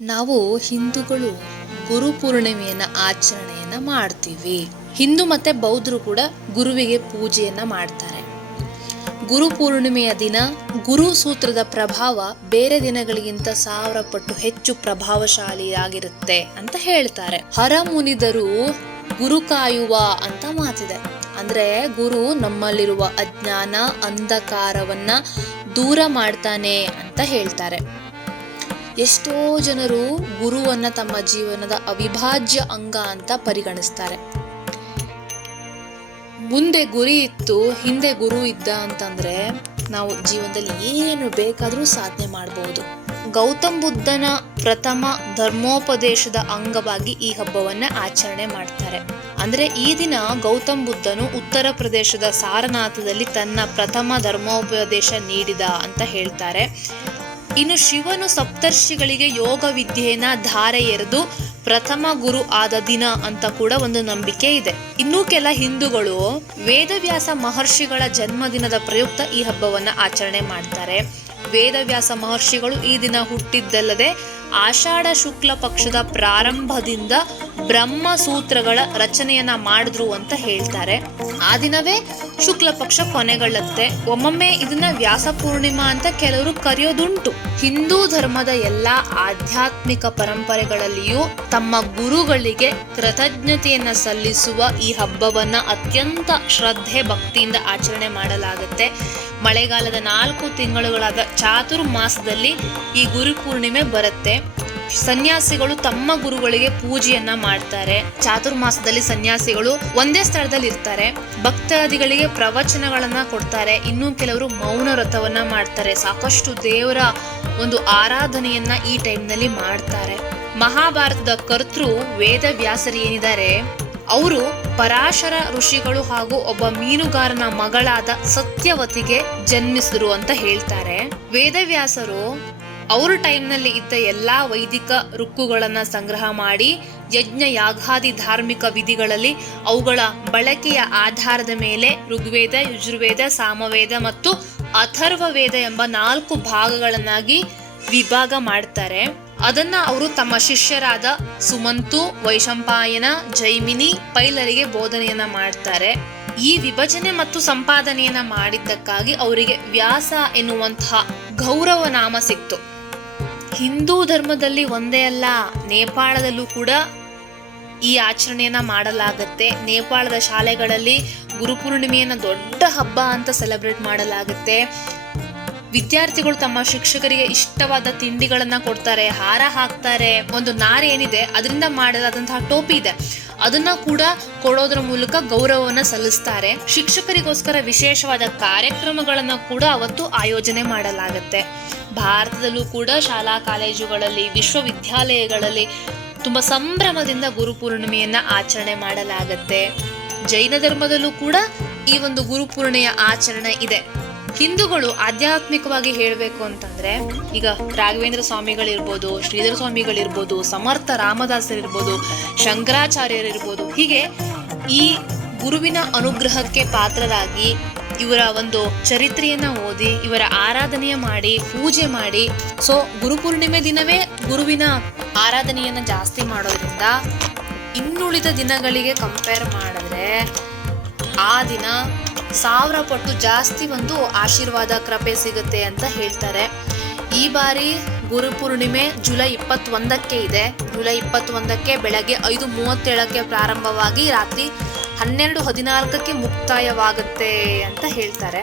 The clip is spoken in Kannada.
ನಾವು ಹಿಂದೂಗಳು ಗುರುಪೂರ್ಣಿಮೆಯನ್ನ ಆಚರಣೆಯನ್ನ ಮಾಡ್ತೀವಿ. ಹಿಂದೂ ಮತ್ತೆ ಬೌದ್ಧರು ಕೂಡ ಗುರುವಿಗೆ ಪೂಜೆಯನ್ನ ಮಾಡ್ತಾರೆ. ಗುರುಪೂರ್ಣಿಮೆಯ ದಿನ ಗುರು ಸೂತ್ರದ ಪ್ರಭಾವ ಬೇರೆ ದಿನಗಳಿಗಿಂತ 1000 ಪಟ್ಟು ಹೆಚ್ಚು ಪ್ರಭಾವಶಾಲಿಯಾಗಿರುತ್ತೆ ಅಂತ ಹೇಳ್ತಾರೆ. ಹರಮುನಿದರು ಗುರು ಕಾಯುವ ಅಂತ ಮಾತಿದೆ. ಅಂದ್ರೆ ಗುರು ನಮ್ಮಲ್ಲಿರುವ ಅಜ್ಞಾನ ಅಂಧಕಾರವನ್ನ ದೂರ ಮಾಡ್ತಾನೆ ಅಂತ ಹೇಳ್ತಾರೆ. ಎಷ್ಟೋ ಜನರು ಗುರುವನ್ನ ತಮ್ಮ ಜೀವನದ ಅವಿಭಾಜ್ಯ ಅಂಗ ಅಂತ ಪರಿಗಣಿಸ್ತಾರೆ. ಮುಂದೆ ಗುರಿ ಇತ್ತು, ಹಿಂದೆ ಗುರು ಇದ್ದ ಅಂತಂದ್ರೆ ನಾವು ಜೀವನದಲ್ಲಿ ಏನು ಬೇಕಾದರೂ ಸಾಧನೆ ಮಾಡಬಹುದು. ಗೌತಮ್ ಬುದ್ಧನ ಪ್ರಥಮ ಧರ್ಮೋಪದೇಶದ ಅಂಗವಾಗಿ ಈ ಹಬ್ಬವನ್ನ ಆಚರಣೆ ಮಾಡ್ತಾರೆ. ಅಂದ್ರೆ ಈ ದಿನ ಗೌತಮ್ ಬುದ್ಧನು ಉತ್ತರ ಪ್ರದೇಶದ ಸಾರನಾಥದಲ್ಲಿ ತನ್ನ ಪ್ರಥಮ ಧರ್ಮೋಪದೇಶ ನೀಡಿದ ಅಂತ ಹೇಳ್ತಾರೆ. ಇನ್ನು ಶಿವನು ಸಪ್ತರ್ಷಿಗಳಿಗೆ ಯೋಗ ವಿದ್ಯೆಯನ್ನ ಧಾರೆ ಎರೆದು ಪ್ರಥಮ ಗುರು ಆದ ದಿನ ಅಂತ ಕೂಡ ಒಂದು ನಂಬಿಕೆ ಇದೆ. ಇನ್ನೂ ಕೆಲ ಹಿಂದೂಗಳು ವೇದವ್ಯಾಸ ಮಹರ್ಷಿಗಳ ಜನ್ಮದಿನದ ಪ್ರಯುಕ್ತ ಈ ಹಬ್ಬವನ್ನ ಆಚರಣೆ ಮಾಡ್ತಾರೆ. ವೇದವ್ಯಾಸ ಮಹರ್ಷಿಗಳು ಈ ದಿನ ಹುಟ್ಟಿದ್ದಲ್ಲದೆ ಆಷಾಢ ಶುಕ್ಲ ಪಕ್ಷದ ಪ್ರಾರಂಭದಿಂದ ಬ್ರಹ್ಮ ಸೂತ್ರಗಳ ರಚನೆಯನ್ನ ಮಾಡಿದ್ರು ಅಂತ ಹೇಳ್ತಾರೆ. ಆ ದಿನವೇ ಶುಕ್ಲ ಪಕ್ಷ ಕೊನೆಗೊಳ್ಳುತ್ತೆ. ಒಮ್ಮೊಮ್ಮೆ ಇದನ್ನ ವ್ಯಾಸ ಪೂರ್ಣಿಮಾ ಅಂತ ಕೆಲವರು ಕರೆಯೋದುಂಟು. ಹಿಂದೂ ಧರ್ಮದ ಎಲ್ಲಾ ಆಧ್ಯಾತ್ಮಿಕ ಪರಂಪರೆಗಳಲ್ಲಿಯೂ ತಮ್ಮ ಗುರುಗಳಿಗೆ ಕೃತಜ್ಞತೆಯನ್ನ ಸಲ್ಲಿಸುವ ಈ ಹಬ್ಬವನ್ನ ಅತ್ಯಂತ ಶ್ರದ್ಧೆ ಭಕ್ತಿಯಿಂದ ಆಚರಣೆ ಮಾಡಲಾಗುತ್ತೆ. ಮಳೆಗಾಲದ 4 ತಿಂಗಳುಗಳಾದ ಚಾತುರ್ಮಾಸದಲ್ಲಿ ಈ ಗುರು ಪೂರ್ಣಿಮೆ ಬರುತ್ತೆ. ಸನ್ಯಾಸಿಗಳು ತಮ್ಮ ಗುರುಗಳಿಗೆ ಪೂಜೆಯನ್ನ ಮಾಡ್ತಾರೆ. ಚಾತುರ್ಮಾಸದಲ್ಲಿ ಸನ್ಯಾಸಿಗಳು ಒಂದೇ ಸ್ಥಳದಲ್ಲಿ ಇರ್ತಾರೆ. ಭಕ್ತಾದಿಗಳಿಗೆ ಪ್ರವಚನಗಳನ್ನ ಕೊಡ್ತಾರೆ. ಇನ್ನು ಕೆಲವರು ಮೌನ ವ್ರತವನ್ನ ಮಾಡ್ತಾರೆ. ಸಾಕಷ್ಟು ದೇವರ ಒಂದು ಆರಾಧನೆಯನ್ನ ಈ ಟೈಮ್ನಲ್ಲಿ ಮಾಡ್ತಾರೆ. ಮಹಾಭಾರತದ ಕರ್ತೃ ವೇದವ್ಯಾಸರು ಏನಿದ್ದಾರೆ, ಅವರು ಪರಾಶರ ಋಷಿಗಳು ಹಾಗೂ ಒಬ್ಬ ಮೀನುಗಾರನ ಮಗಳಾದ ಸತ್ಯವತಿಗೆ ಜನ್ಮಿಸಿದ್ರು ಅಂತ ಹೇಳ್ತಾರೆ. ವೇದವ್ಯಾಸರು ಅವ್ರ ಟೈಮ್ನಲ್ಲಿ ಇದ್ದ ಎಲ್ಲಾ ವೈದಿಕ ಋಕ್ಕುಗಳನ್ನ ಸಂಗ್ರಹ ಮಾಡಿ ಯಜ್ಞ ಯಾಗಾದಿ ಧಾರ್ಮಿಕ ವಿಧಿಗಳಲ್ಲಿ ಅವುಗಳ ಬಳಕೆಯ ಆಧಾರದ ಮೇಲೆ ಋಗ್ವೇದ, ಯಜುರ್ವೇದ, ಸಾಮವೇದ ಮತ್ತು ಅಥರ್ವ ವೇದ ಎಂಬ 4 ಭಾಗಗಳನ್ನಾಗಿ ವಿಭಾಗ ಮಾಡ್ತಾರೆ. ಅದನ್ನ ಅವರು ತಮ್ಮ ಶಿಷ್ಯರಾದ ಸುಮಂತು, ವೈಶಂಪಾಯನ, ಜೈಮಿನಿ, ಪೈಲರಿಗೆ ಬೋಧನೆಯನ್ನ ಮಾಡ್ತಾರೆ. ಈ ವಿಭಜನೆ ಮತ್ತು ಸಂಪಾದನೆಯನ್ನ ಮಾಡಿದ್ದಕ್ಕಾಗಿ ಅವರಿಗೆ ವ್ಯಾಸ ಎನ್ನುವಂತಹ ಗೌರವ ನಾಮ ಸಿಕ್ತು. ಹಿಂದೂ ಧರ್ಮದಲ್ಲಿ ಒಂದೇ ಅಲ್ಲ, ನೇಪಾಳದಲ್ಲೂ ಕೂಡ ಈ ಆಚರಣೆಯನ್ನ ಮಾಡಲಾಗುತ್ತೆ. ನೇಪಾಳದ ಶಾಲೆಗಳಲ್ಲಿ ಗುರುಪೂರ್ಣಿಮೆಯನ್ನ ದೊಡ್ಡ ಹಬ್ಬ ಅಂತ ಸೆಲೆಬ್ರೇಟ್ ಮಾಡಲಾಗುತ್ತೆ. ವಿದ್ಯಾರ್ಥಿಗಳು ತಮ್ಮ ಶಿಕ್ಷಕರಿಗೆ ಇಷ್ಟವಾದ ತಿಂಡಿಗಳನ್ನ ಕೊಡ್ತಾರೆ, ಹಾರ ಹಾಕ್ತಾರೆ. ಒಂದು ನಾರು ಏನಿದೆ ಅದರಿಂದ ಮಾಡಲಾದಂತಹ ಟೋಪಿ ಇದೆ, ಅದನ್ನ ಕೂಡ ಕೊಡೋದ್ರ ಮೂಲಕ ಗೌರವವನ್ನ ಸಲ್ಲಿಸ್ತಾರೆ. ಶಿಕ್ಷಕರಿಗೋಸ್ಕರ ವಿಶೇಷವಾದ ಕಾರ್ಯಕ್ರಮಗಳನ್ನ ಕೂಡ ಅವತ್ತು ಆಯೋಜನೆ ಮಾಡಲಾಗುತ್ತೆ. ಭಾರತದಲ್ಲೂ ಕೂಡ ಶಾಲಾ ಕಾಲೇಜುಗಳಲ್ಲಿ, ವಿಶ್ವವಿದ್ಯಾಲಯಗಳಲ್ಲಿ ತುಂಬಾ ಸಂಭ್ರಮದಿಂದ ಗುರುಪೂರ್ಣಿಮೆಯನ್ನ ಆಚರಣೆ ಮಾಡಲಾಗುತ್ತೆ. ಜೈನ ಧರ್ಮದಲ್ಲೂ ಕೂಡ ಈ ಒಂದು ಗುರುಪೂರ್ಣೆಯ ಆಚರಣೆ ಇದೆ. ಹಿಂದೂಗಳು ಆಧ್ಯಾತ್ಮಿಕವಾಗಿ ಹೇಳಬೇಕು ಅಂತಂದ್ರೆ, ಈಗ ರಾಘವೇಂದ್ರ ಸ್ವಾಮಿಗಳಿರ್ಬೋದು, ಶ್ರೀಧರ ಸ್ವಾಮಿಗಳಿರ್ಬೋದು, ಸಮರ್ಥ ರಾಮದಾಸರಿರ್ಬೋದು, ಶಂಕರಾಚಾರ್ಯರಿರ್ಬೋದು, ಹೀಗೆ ಈ ಗುರುವಿನ ಅನುಗ್ರಹಕ್ಕೆ ಪಾತ್ರರಾಗಿ ಇವರ ಒಂದು ಚರಿತ್ರೆಯನ್ನ ಓದಿ ಇವರ ಆರಾಧನೆಯ ಮಾಡಿ ಪೂಜೆ ಮಾಡಿ, ಸೊ ಗುರುಪೂರ್ಣಿಮೆ ದಿನವೇ ಗುರುವಿನ ಆರಾಧನೆಯನ್ನ ಜಾಸ್ತಿ ಮಾಡೋದ್ರಿಂದ ಇನ್ನುಳಿದ ದಿನಗಳಿಗೆ ಕಂಪೇರ್ ಮಾಡಿದ್ರೆ ಆ ದಿನ 1000 ಪಟ್ಟು ಜಾಸ್ತಿ ಒಂದು ಆಶೀರ್ವಾದ ಕೃಪೆ ಸಿಗುತ್ತೆ ಅಂತ ಹೇಳ್ತಾರೆ. ಈ ಬಾರಿ ಗುರುಪೂರ್ಣಿಮೆ ಜುಲೈ 21ಕ್ಕೆ ಇದೆ. ಜುಲೈ 21ಕ್ಕೆ ಬೆಳಗ್ಗೆ 5:37ಕ್ಕೆ ಪ್ರಾರಂಭವಾಗಿ ರಾತ್ರಿ 12:14ಕ್ಕೆ ಮುಕ್ತಾಯವಾಗುತ್ತೆ ಅಂತ ಹೇಳ್ತಾರೆ.